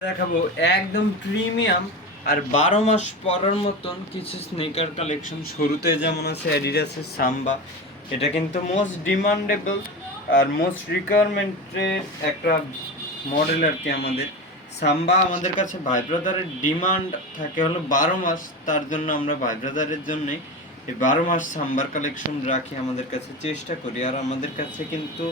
দেখাবো একদম প্রিমিয়াম আর 12 মাস পরার মতন কিছু স্নেকার কালেকশন। শুরুতে যেমন আছে অ্যাডিডাসের সাম্বা, এটা কিন্তু মোস্ট ডিমান্ডেবল আর মোস্ট রিকোয়ারমেন্টের একটা মডেল আর কি। আমাদের সাম্বা আমাদের কাছে ভাই ব্রাদারের ডিমান্ড থাকে হলো 12 মাস, তার জন্য আমরা ভাই ব্রাদারের জন্যই এই 12 মাস সাম্বার কালেকশন রাখি আমাদের কাছে, চেষ্টা করি। আর আমাদের কাছে কিন্তু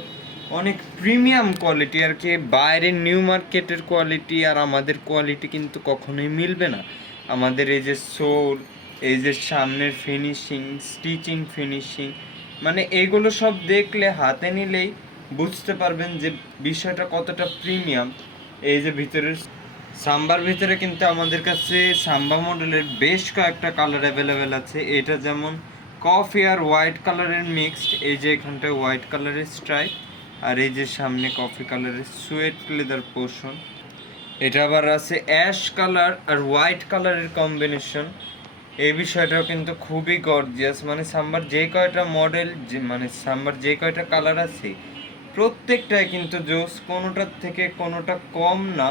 অনেক প্রিমিয়াম কোয়ালিটি আর কি, বাইরের নিউ মার্কেটের কোয়ালিটি আর আমাদের কোয়ালিটি কিন্তু কখনোই মিলবে না। আমাদের এই যে সোল, এই যে সামনের ফিনিশিং, স্টিচিং ফিনিশিং, মানে এইগুলো সব দেখলে হাতে নিলেই বুঝতে পারবেন যে বিষয়টা কতটা প্রিমিয়াম। এই যে ভিতরের সাম্বার ভিতরে কিন্তু আমাদের কাছে সাম্বা মডেলের বেশ কয়েকটা কালার অ্যাভেলেবেল আছে। এটা যেমন কফি আর হোয়াইট কালারের মিক্সড, এই যে এখানটায় হোয়াইট কালারের স্ট্রাইপ, আর এই যে সামনে কফি কালারের সুয়েট লেদার পোর্শন। এটা আবার আছে অ্যাশ কালার আর হোয়াইট কালারের কম্বিনেশন। এই বিষয়টাও কিন্তু খুবই গর্জিয়াস। মানে সাম্বার যে কয়টা মডেল, যে মানে সাম্বার যে কয়টা কালার আছে প্রত্যেকটাই কিন্তু জোস, কোনোটার থেকে কোনোটা কম না।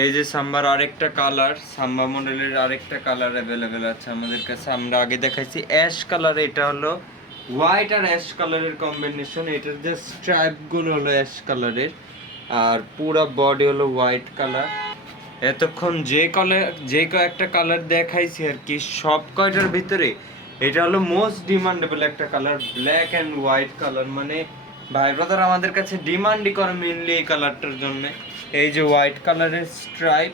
এই যে সাম্বার আরেকটা কালার, সাম্বা মডেলের আরেকটা কালার অ্যাভেলেবেল আছে আমাদের কাছে। আমরা আগে দেখাইছি অ্যাশ কালার, এটা হলো হোয়াইট আর অ্যাশ কালারের কম্বিনেশন। এটার যে স্ট্রাইপগুলো হলো অ্যাশ কালারের আর পুরো বডি হলো হোয়াইট কালার। এতক্ষণ যে কয়েকটা কালার দেখাইছি আর কি, সব কয়টার ভিতরে এটা হলো মোস্ট ডিমান্ডেবল একটা colour, black and white colour. মানে ভাই ব্রাদার আমাদের কাছে ডিমান্ডই করে মেনলি এই কালারটার জন্য। এই যে হোয়াইট কালারের স্ট্রাইপ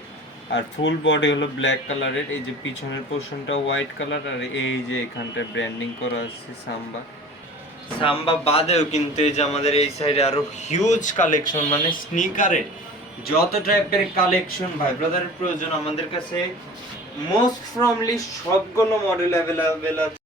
আর ফুল বডি হলো ব্ল্যাক কালারের, এই যে পিছনের পোর্শনটা হোয়াইট কালার, আর এই যে এখানটায় ব্র্যান্ডিং করা আছে সাম্বা। সাম্বা বাদেও কিন্তু এই যে আমাদের এই সাইডে আরো হিউজ কালেকশন, মানে স্নিকারের যত টাইপের কালেকশন ভাই ব্রাদারের প্রয়োজন আমাদের কাছে মোস্ট ফ্রমলি সবগুলো মডেল অ্যাভেলেবেল আছে।